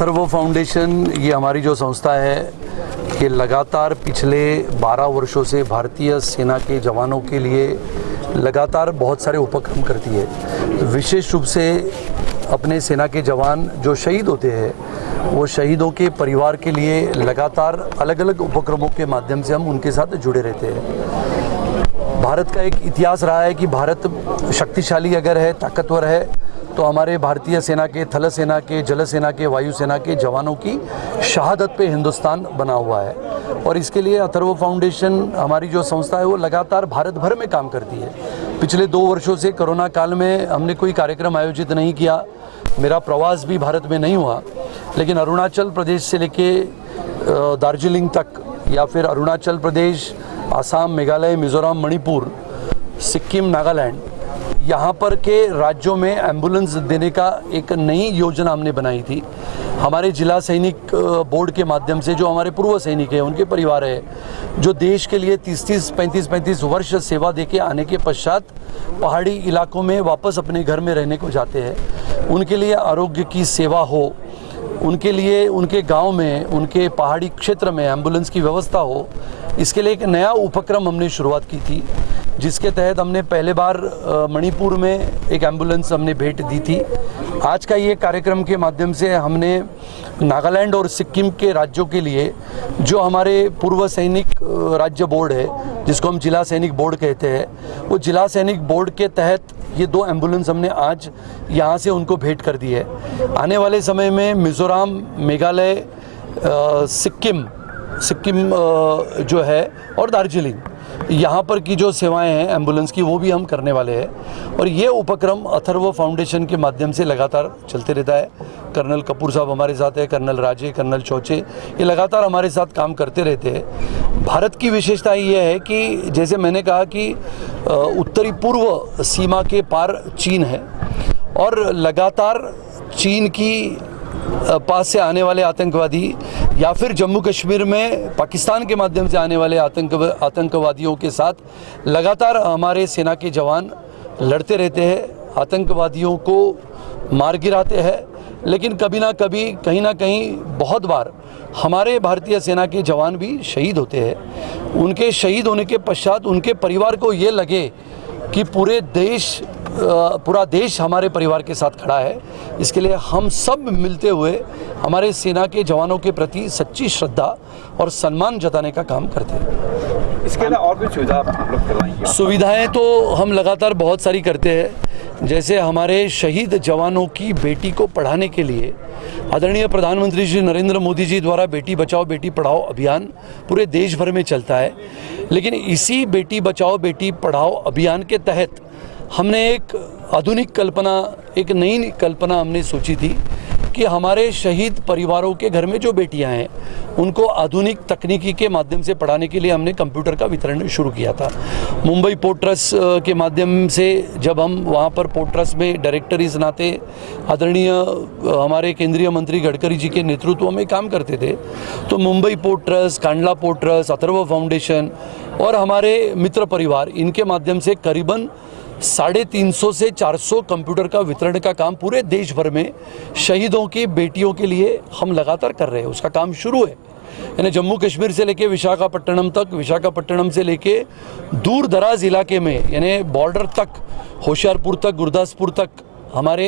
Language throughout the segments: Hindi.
अथर्व फाउंडेशन ये हमारी जो संस्था है ये लगातार पिछले 12 वर्षों से भारतीय सेना के जवानों के लिए लगातार बहुत सारे उपक्रम करती है। विशेष रूप से अपने सेना के जवान जो शहीद होते हैं वो शहीदों के परिवार के लिए लगातार अलग अलग उपक्रमों के माध्यम से हम उनके साथ जुड़े रहते हैं। भारत का एक इतिहास रहा है कि भारत शक्तिशाली अगर है, ताकतवर है, तो हमारे भारतीय सेना के, थल सेना के, जल सेना के, वायु सेना के जवानों की शहादत पे हिंदुस्तान बना हुआ है। और इसके लिए अथर्व फाउंडेशन हमारी जो संस्था है वो लगातार भारत भर में काम करती है। पिछले 2 वर्षों से कोरोना काल में हमने कोई कार्यक्रम आयोजित नहीं किया, मेरा प्रवास भी भारत में नहीं हुआ, लेकिन अरुणाचल प्रदेश से लेके दार्जिलिंग तक या फिर अरुणाचल प्रदेश, आसाम, मेघालय, मिज़ोरम, मणिपुर, सिक्किम, नागालैंड, यहाँ पर के राज्यों में एम्बुलेंस देने का एक नई योजना हमने बनाई थी। हमारे जिला सैनिक बोर्ड के माध्यम से जो हमारे पूर्व सैनिक हैं, उनके परिवार है, जो देश के लिए 30-30, 35-35 वर्ष सेवा देके आने के पश्चात पहाड़ी इलाकों में वापस अपने घर में रहने को जाते हैं, उनके लिए आरोग्य की सेवा हो, उनके लिए उनके गांव में, उनके पहाड़ी क्षेत्र में एम्बुलेंस की व्यवस्था हो, इसके लिए एक नया उपक्रम हमने शुरुआत की थी, जिसके तहत हमने पहले बार मणिपुर में एक एम्बुलेंस हमने भेंट दी थी। आज का ये कार्यक्रम के माध्यम से हमने नागालैंड और सिक्किम के राज्यों के लिए जो हमारे पूर्व सैनिक राज्य बोर्ड है, जिसको हम जिला सैनिक बोर्ड कहते हैं, वो जिला सैनिक बोर्ड के तहत ये 2 एम्बुलेंस हमने आज यहाँ से उनको भेंट कर दी है। आने वाले समय में मिज़ोरम, मेघालय, सिक्किम जो है और दार्जिलिंग, यहाँ पर की जो सेवाएं हैं एम्बुलेंस की वो भी हम करने वाले हैं। और ये उपक्रम अथर्व फाउंडेशन के माध्यम से लगातार चलते रहता है। कर्नल कपूर साहब हमारे साथ है, कर्नल राजे, कर्नल चौचे, ये लगातार हमारे साथ काम करते रहते हैं। भारत की विशेषता ये है कि जैसे मैंने कहा कि उत्तरी पूर्व सीमा के पार चीन है और लगातार चीन की पास से आने वाले आतंकवादी या फिर जम्मू कश्मीर में पाकिस्तान के माध्यम से आने वाले आतंकवादियों के साथ लगातार हमारे सेना के जवान लड़ते रहते हैं, आतंकवादियों को मार गिराते हैं। लेकिन कभी ना कभी, कहीं ना कहीं, बहुत बार हमारे भारतीय सेना के जवान भी शहीद होते हैं। उनके शहीद होने के पश्चात उनके परिवार को ये लगे कि पूरा देश हमारे परिवार के साथ खड़ा है। इसके लिए हम सब मिलते हुए हमारे सेना के जवानों के प्रति सच्ची श्रद्धा और सम्मान जताने का काम करते हैं। इसके अलावा और भी सुविधा आप लोग करवाएंगे? सुविधाएं तो हम लगातार बहुत सारी करते हैं। जैसे हमारे शहीद जवानों की बेटी को पढ़ाने के लिए आदरणीय प्रधानमंत्री श्री नरेंद्र मोदी जी द्वारा बेटी बचाओ बेटी पढ़ाओ अभियान पूरे देश भर में चलता है। लेकिन इसी बेटी बचाओ बेटी पढ़ाओ अभियान के तहत हमने एक आधुनिक कल्पना, एक नई कल्पना हमने सोची थी कि हमारे शहीद परिवारों के घर में जो बेटियां हैं उनको आधुनिक तकनीकी के माध्यम से पढ़ाने के लिए हमने कंप्यूटर का वितरण शुरू किया था। मुंबई पोर्ट ट्रस्ट के माध्यम से जब हम वहाँ पर पोर्ट ट्रस्ट में डायरेक्टर इस नाते आदरणीय हमारे केंद्रीय मंत्री गडकरी जी के नेतृत्व में काम करते थे, तो Mumbai port trust, Kandla port trust, Atharva foundation और हमारे मित्र परिवार, इनके माध्यम से करीबन 350 से 400 कंप्यूटर का वितरण का काम पूरे देश भर में शहीदों की बेटियों के लिए हम लगातार कर रहे हैं। उसका काम शुरू है, यानी जम्मू कश्मीर से लेके विशाखापट्टनम तक, विशाखापट्टनम से लेके दूर दराज इलाके में, यानी बॉर्डर तक, होशियारपुर तक, गुरदासपुर तक हमारे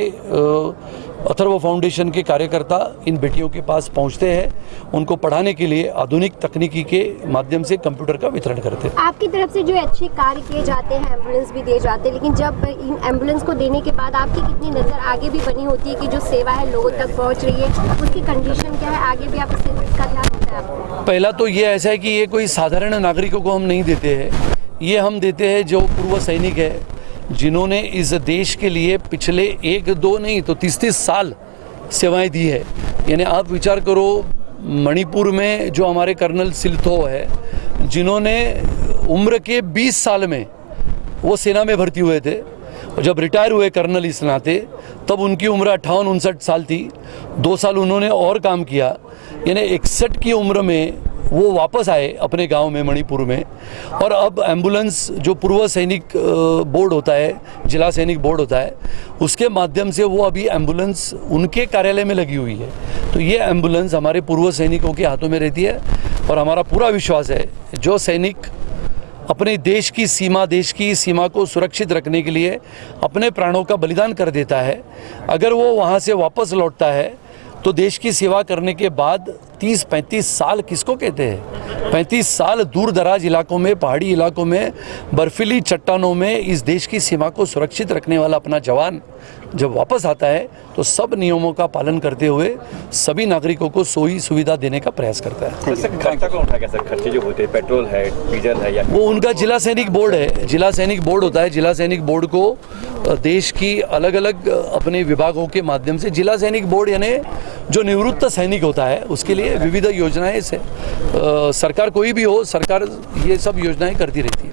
अथर्व फाउंडेशन के कार्यकर्ता इन बेटियों के पास पहुंचते हैं, उनको पढ़ाने के लिए आधुनिक तकनीकी के माध्यम से कंप्यूटर का वितरण करते हैं। आपकी तरफ से जो अच्छे कार्य किए जाते हैं, एम्बुलेंस भी दिए जाते हैं, लेकिन जब इन एम्बुलेंस को देने के बाद आपकी कितनी नज़र आगे भी बनी होती है कि जो सेवा है लोगों तक पहुँच रही है, उसकी कंडीशन क्या है, आगे भी आप इसका ध्यान होता है आपको? पहला तो ये ऐसा है कि ये कोई साधारण नागरिकों को हम नहीं देते हैं, ये हम देते हैं जो पूर्व सैनिक है, जिन्होंने इस देश के लिए पिछले 1-2 नहीं तो 30-30 साल सेवाएं दी है। यानी आप विचार करो, मणिपुर में जो हमारे कर्नल सिल्थो है, जिन्होंने उम्र के 20 साल में वो सेना में भर्ती हुए थे और जब रिटायर हुए कर्नल इस नाते, तब उनकी उम्र 58-59 साल थी। 2 साल उन्होंने और काम किया, यानी 61 की उम्र में वो वापस आए अपने गांव में मणिपुर में, और अब एम्बुलेंस जो पूर्व सैनिक बोर्ड होता है, जिला सैनिक बोर्ड होता है, उसके माध्यम से वो अभी एम्बुलेंस उनके कार्यालय में लगी हुई है। तो ये एम्बुलेंस हमारे पूर्व सैनिकों के हाथों में रहती है, और हमारा पूरा विश्वास है जो सैनिक अपने देश की सीमा को सुरक्षित रखने के लिए अपने प्राणों का बलिदान कर देता है, अगर वो वहाँ से वापस लौटता है तो देश की सेवा करने के बाद 30-35 साल किसको कहते हैं, 35 साल दूर दराज इलाकों में, पहाड़ी इलाकों में, बर्फीली चट्टानों में इस देश की सीमा को सुरक्षित रखने वाला अपना जवान जब वापस आता है तो सब नियमों का पालन करते हुए सभी नागरिकों को सोई सुविधा देने का प्रयास करता है। सर खर्चा कौन उठाएगा सर? खर्चे जो होते हैं, पेट्रोल है, डीजल है, या वो उनका जिला सैनिक बोर्ड है, जिला सैनिक बोर्ड होता है। जिला सैनिक बोर्ड को देश की अलग अलग अपने विभागों के माध्यम से, जिला सैनिक बोर्ड यानी जो निवृत्त सैनिक होता है उसके लिए विविध योजनाएं से सरकार कोई भी हो, सरकार ये सब योजनाएं करती रहती है।